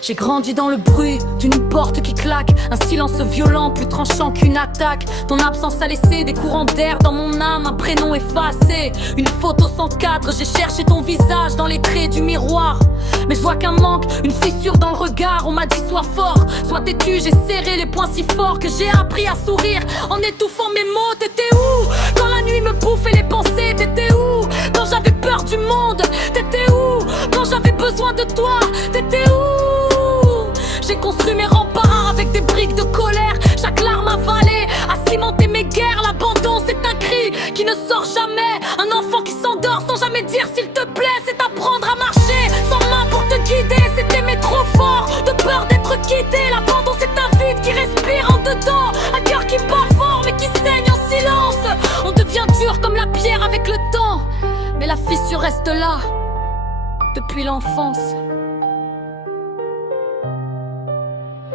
J'ai grandi dans le bruit d'une porte qui claque, un silence violent plus tranchant qu'une attaque. Ton absence a laissé des courants d'air dans mon âme, un prénom effacé, une photo sans cadre. J'ai cherché ton visage dans les traits du miroir, mais je vois qu'un manque, une fissure dans le regard. On m'a dit sois fort, sois têtu, j'ai serré les poings si fort que j'ai appris à sourire en étouffant mes mots. T'étais où quand la nuit me bouffait les pensées? T'étais où quand j'avais peur du monde? T'étais où quand j'avais besoin de toi? T'étais où? J'ai construit mes remparts avec des briques de colère. Chaque larme avalée a cimenté mes guerres. L'abandon c'est un cri qui ne sort jamais. Un enfant qui s'endort sans jamais dire s'il te plaît. C'est apprendre à marcher sans main pour te guider. C'est aimer trop fort de peur d'être quitté. L'abandon c'est un vide qui respire en dedans, un cœur qui bat fort mais qui saigne en silence. On devient dur comme la pierre avec le temps, mais la fissure reste là depuis l'enfance.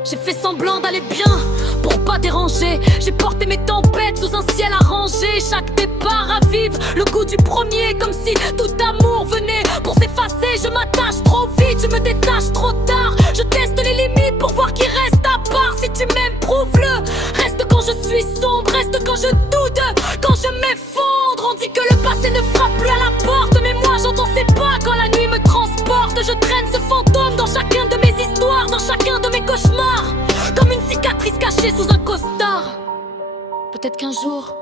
J'ai fait semblant d'aller bien pour pas déranger. J'ai porté mes tempêtes sous un ciel arrangé. Chaque départ ravive le goût du premier, comme si tout amour venait pour s'effacer. Je m'attache trop vite, je me détache trop tard. Je teste les limites pour voir qui reste à part. Si tu m'aimes, prouve-le. Reste quand je suis sombre, reste quand je doute, quand je m'effondre. On dit que le passé ne frappe plus à la porte, mais moi j'entends ces pas quand la nuit me transporte. Je traîne ce fantôme dans chacun de mes histoires, dans chacun de mes cauchemars, comme une cicatrice cachée sous un costard. Peut-être qu'un jour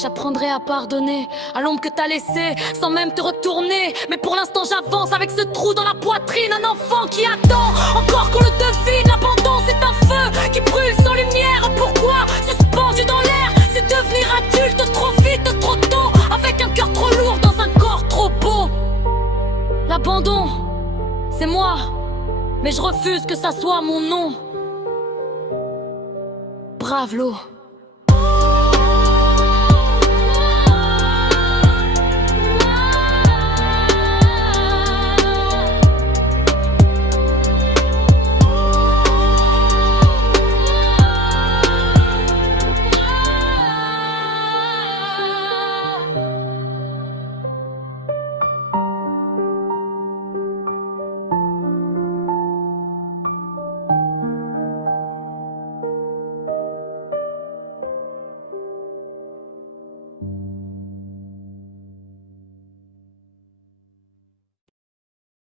j'apprendrai à pardonner à l'ombre que t'as laissée sans même te retourner. Mais pour l'instant j'avance avec ce trou dans la poitrine. Un enfant qui attend encore qu'on le devine. L'abandon c'est un feu qui brûle sans lumière. Pourquoi suspendu dans l'air? C'est devenir adulte trop vite, trop tôt, avec un cœur trop lourd dans un corps trop beau. L'abandon c'est moi, mais je refuse que ça soit mon nom. Brave l'eau.